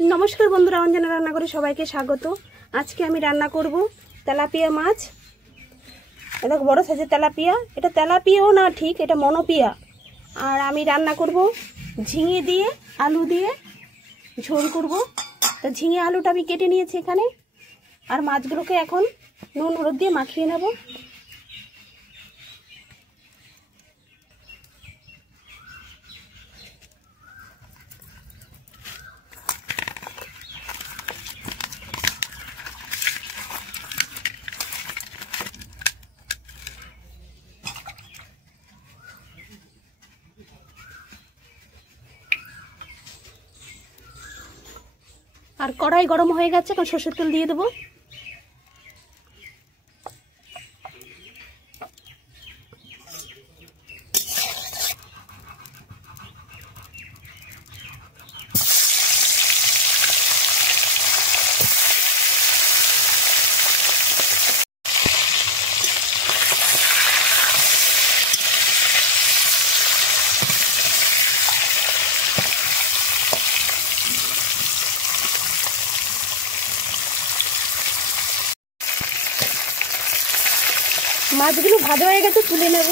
नमस्कार बंधुरा अंजना रान्नाघरे सबाइके स्वागत। आज के आमी रान्ना करब तेलापिया माछ। এটা বড় সাইজের তেলাপিয়া, এটা তেলাপিয়াও না ঠিক, এটা মনোপিয়া। আর আমি রান্না করব ঝিঙে দিয়ে আলু দিয়ে ঝোল করব। তো ঝিঙে আলুটা আমি কেটে নিয়েছি এখানে, আর মাছগুলোকে এখন নুন হলুদ দিয়ে মাখিয়ে নেব। আর কড়াই গরম হয়ে গেছে, এখন সরষের তেল দিয়ে দেবো। মাছগুলো ভাজা হয়ে গেছে, তুলে নেব।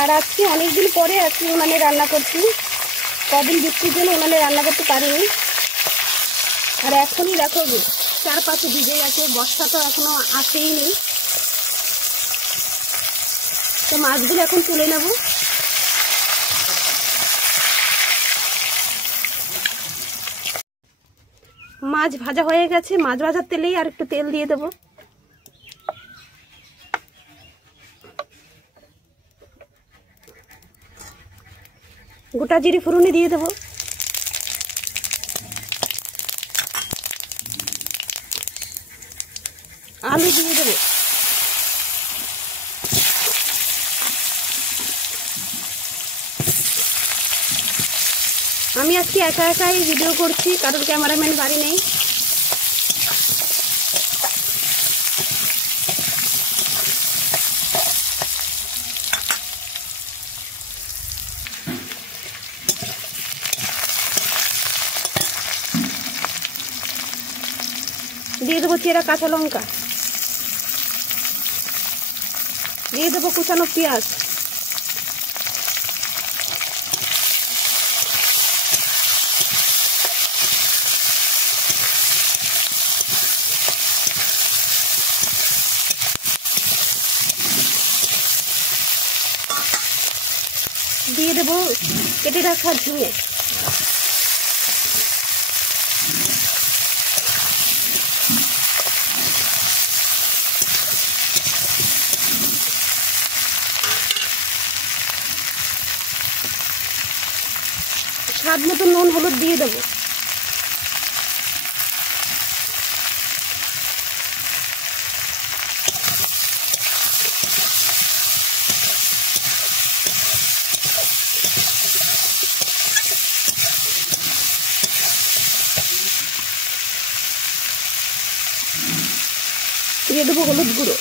আর আজকে অনেকদিন পরে আজকে উনানে রান্না করছি, কদিন বৃষ্টির জন্য উনানে রান্না করতে পারিনি। আর এখনই দেখো চারপাশে ভিজে গেছে, বর্ষা তো এখনো আসেই নি। তো মাছগুলো এখন তুলে নেব। মাছ ভাজা হয়ে গেছে, মাছ ভাজার তেলেই আর একটু তেল দিয়ে দেবো। গোটা জিরে ফোড়নে দিয়ে দেবো। আলু দিয়ে দেবো। আমি আজকে একা একাই ভিডিও করছি, কারণ ক্যামেরাম্যান বাড়ি নেই। দিয়ে দেবো চেরা কাঁচা লঙ্কা, দিয়ে দেবো কুচানো পেঁয়াজ, দিয়ে দেবো কেটে রাখা ঝিঙে, স্বাদ মতো নুন হলুদ দিয়ে দেবো। দিয়ে দেবো হলুদ গুঁড়ো।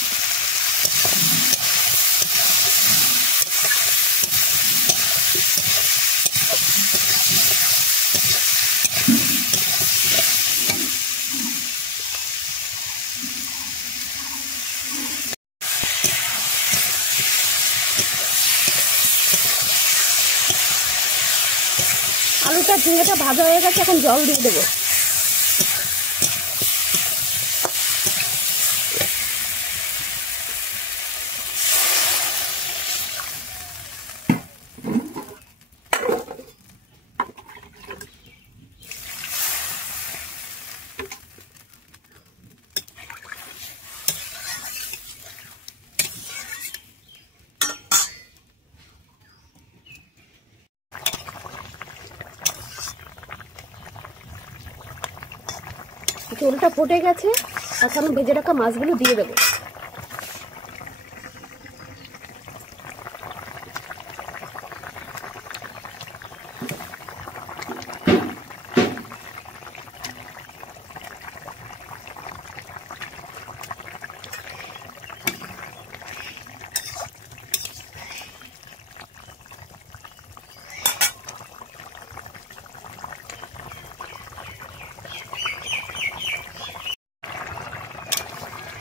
আলুটা ঝিঙেটা ভাজা হয়ে গেছে, এখন জল দিয়ে দেবো। ঝোলটা ফুটে গেছে, এখন ভেজে রাখা মাছগুলো দিয়ে দেবো।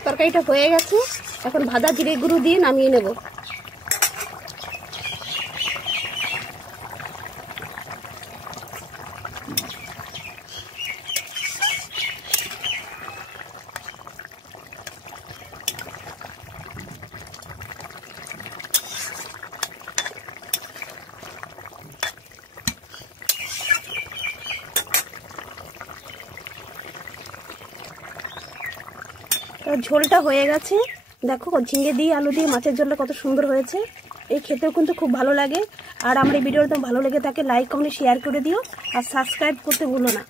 তরকারিটা হয়ে গেছে, এখন ভাজা জিরে গুঁড়ো দিয়ে নামিয়ে নেব। ঝোলটা হয়ে গেছে, দেখো ঝিঙে দিয়ে আলু দিয়ে মাছের ঝোলটা কত সুন্দর হয়েছে। এই খেতেও কিন্তু খুব ভালো লাগে। আর আমার এই ভিডিওটা ভালো লেগে থাকে লাইক কমেন্ট শেয়ার করে দিও, আর সাবস্ক্রাইব করতে ভুলো না।